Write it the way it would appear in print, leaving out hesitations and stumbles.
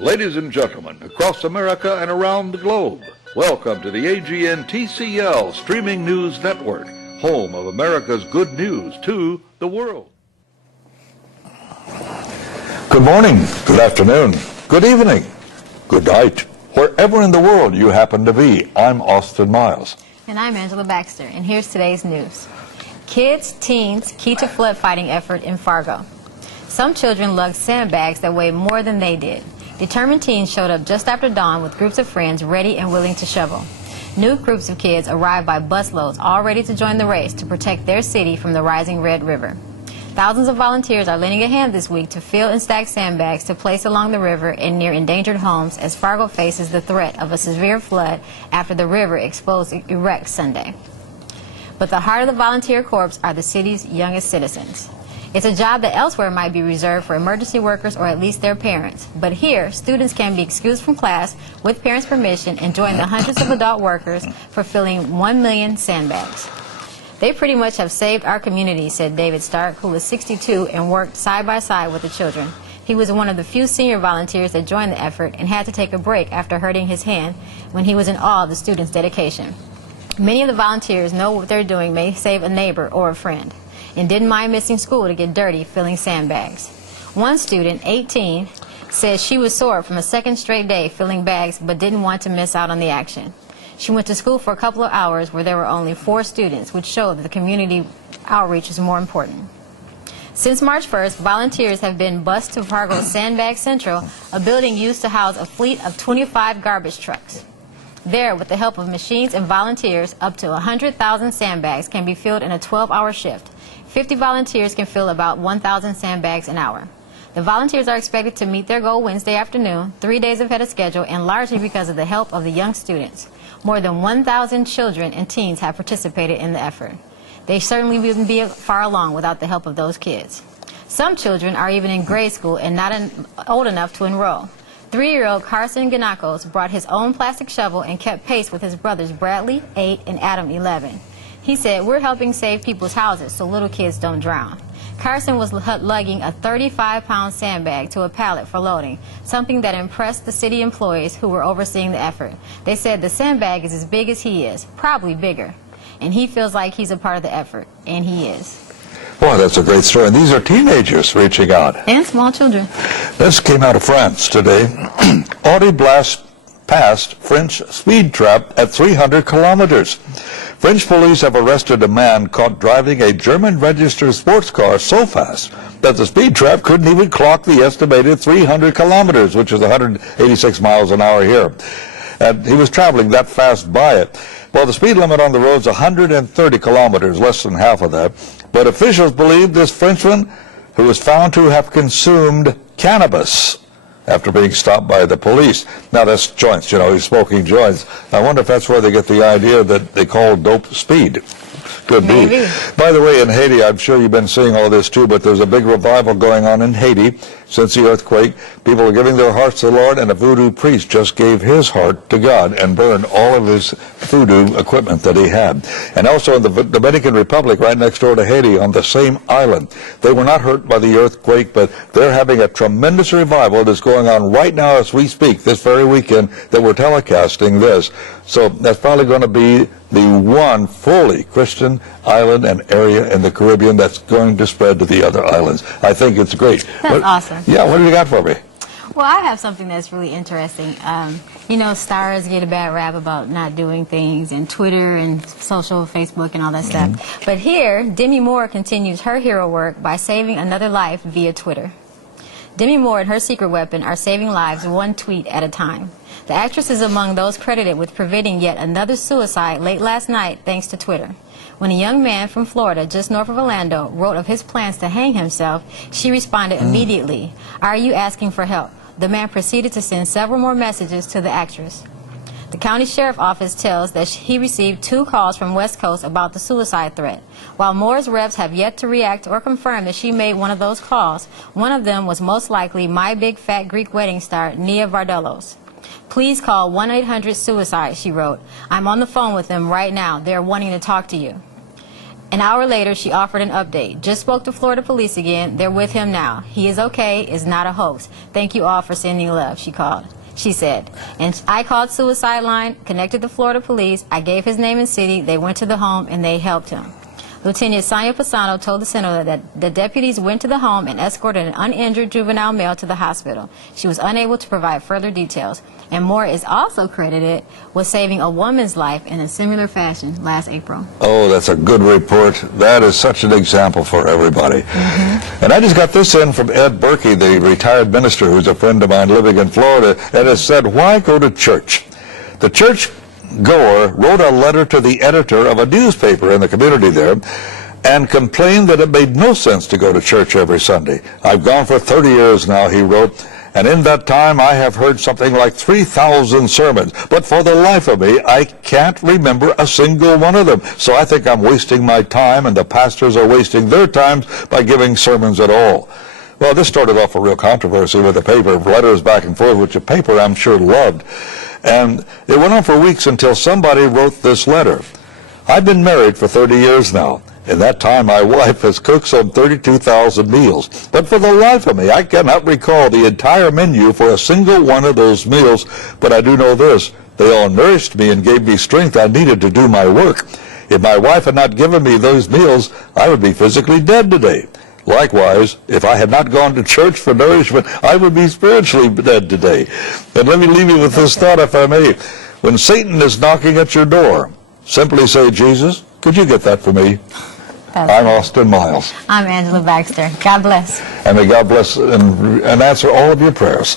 Ladies and gentlemen, across America and around the globe, welcome to the AGN TCL Streaming News Network, home of America's good news to the world. Good morning, good afternoon, good evening, good night, wherever in the world you happen to be. I'm Austin Miles. And I'm Angela Baxter, and here's today's news. Kids, teens, key to flood fighting effort in Fargo. Some children lugged sandbags that weighed more than they did. Determined teens showed up just after dawn with groups of friends ready and willing to shovel. New groups of kids arrived by busloads, all ready to join the race to protect their city from the rising Red River. Thousands of volunteers are lending a hand this week to fill and stack sandbags to place along the river and near endangered homes as Fargo faces the threat of a severe flood after the river exposed erect Sunday. But the heart of the volunteer corps are the city's youngest citizens. It's a job that elsewhere might be reserved for emergency workers or at least their parents. But here, students can be excused from class with parents' permission and join the hundreds of adult workers for filling 1 million sandbags. They pretty much have saved our community, said David Stark, who was 62 and worked side by side with the children. He was one of the few senior volunteers that joined the effort and had to take a break after hurting his hand when he was in awe of the students' dedication. Many of the volunteers know what they're doing may save a neighbor or a friend, and didn't mind missing school to get dirty filling sandbags. One student, 18, says she was sore from a second straight day filling bags but didn't want to miss out on the action. She went to school for a couple of hours where there were only 4 students, which showed that the community outreach is more important. Since March 1st, volunteers have been bused to Fargo's Sandbag Central, a building used to house a fleet of 25 garbage trucks. There, with the help of machines and volunteers, up to 100,000 sandbags can be filled in a 12-hour shift. 50 volunteers can fill about 1,000 sandbags an hour. The volunteers are expected to meet their goal Wednesday afternoon, 3 days ahead of schedule, and largely because of the help of the young students. More than 1,000 children and teens have participated in the effort. They certainly wouldn't be far along without the help of those kids. Some children are even in grade school and not old enough to enroll. 3-year-old Carson Ganacos brought his own plastic shovel and kept pace with his brothers Bradley, 8, and Adam, 11. He said, "We're helping save people's houses so little kids don't drown." Carson was lugging a 35-pound sandbag to a pallet for loading, something that impressed the city employees who were overseeing the effort. They said the sandbag is as big as he is, probably bigger, and he feels like he's a part of the effort, and he is. Boy, that's a great story. And these are teenagers reaching out. And small children. This came out of France today. Audi blasts past French speed trap at 300 kilometers. French police have arrested a man caught driving a German-registered sports car so fast that the speed trap couldn't even clock the estimated 300 kilometers, which is 186 miles an hour here. And he was traveling that fast by it. Well, the speed limit on the road is 130 kilometers, less than half of that. But officials believe this Frenchman, who was found to have consumed cannabis after being stopped by the police. Now, that's joints, you know, he's smoking joints. I wonder if that's where they get the idea that they call dope speed. Could be. By the way, in Haiti, I'm sure you've been seeing all this too, but there's a big revival going on in Haiti since the earthquake. People are giving their hearts to the Lord, and a voodoo priest just gave his heart to God and burned all of his voodoo equipment that he had. And also in the Dominican Republic, right next door to Haiti, on the same island. They were not hurt by the earthquake, but they're having a tremendous revival that's going on right now as we speak, this very weekend that we're telecasting this. So that's probably going to be the one fully Christian island and area in the Caribbean that's going to spread to the other islands. I think it's great. That's awesome. Yeah, what do you got for me? Well, I have something that's really interesting. You know, stars get a bad rap about not doing things, and Twitter and social, Facebook, and all that stuff. But here, Demi Moore continues her hero work by saving another life via Twitter. Demi Moore and her secret weapon are saving lives one tweet at a time. The actress is among those credited with preventing yet another suicide late last night thanks to Twitter. When a young man from Florida, just north of Orlando, wrote of his plans to hang himself, she responded immediately, "Are you asking for help?" The man proceeded to send several more messages to the actress. The county sheriff office tells that he received 2 calls from West Coast about the suicide threat. While Moore's reps have yet to react or confirm that she made one of those calls, one of them was most likely My Big Fat Greek Wedding star Nia Vardalos. "Please call 1-800-SUICIDE, she wrote. "I'm on the phone with them right now. They're wanting to talk to you." An hour later, she offered an update. Just spoke to Florida police again. They're with him now. He is okay. It's not a hoax. Thank you all for sending love, she said. And I called Suicide Line, connected the Florida police. I gave his name and city. They went to the home and they helped him. Lieutenant Sonia Pisano told the senator that the deputies went to the home and escorted an uninjured juvenile male to the hospital. She was unable to provide further details. And Moore is also credited with saving a woman's life in a similar fashion last April. Oh, that's a good report. That is such an example for everybody. And I just got this in from Ed Berkey, the retired minister who's a friend of mine living in Florida, and it said, why go to church? The church goer wrote a letter to the editor of a newspaper in the community there and complained that it made no sense to go to church every Sunday. I've gone for 30 years now, he wrote, and in that time I have heard something like 3,000 sermons, but for the life of me I can't remember a single one of them. So I think I'm wasting my time, and the pastors are wasting their time by giving sermons at all. Well, this started off a real controversy with the paper, letters back and forth, which the paper I'm sure loved. And it went on for weeks until somebody wrote this letter. I've been married for 30 years now. In that time, my wife has cooked some 32,000 meals. But for the life of me, I cannot recall the entire menu for a single one of those meals. But I do know this, they all nourished me and gave me strength I needed to do my work. If my wife had not given me those meals, I would be physically dead today. Likewise, if I had not gone to church for nourishment, I would be spiritually dead today. And let me leave you with this thought, if I may. When Satan is knocking at your door, simply say, Jesus, could you get that for me? I'm Austin Miles. I'm Angela Baxter. God bless. And may God bless and answer all of your prayers.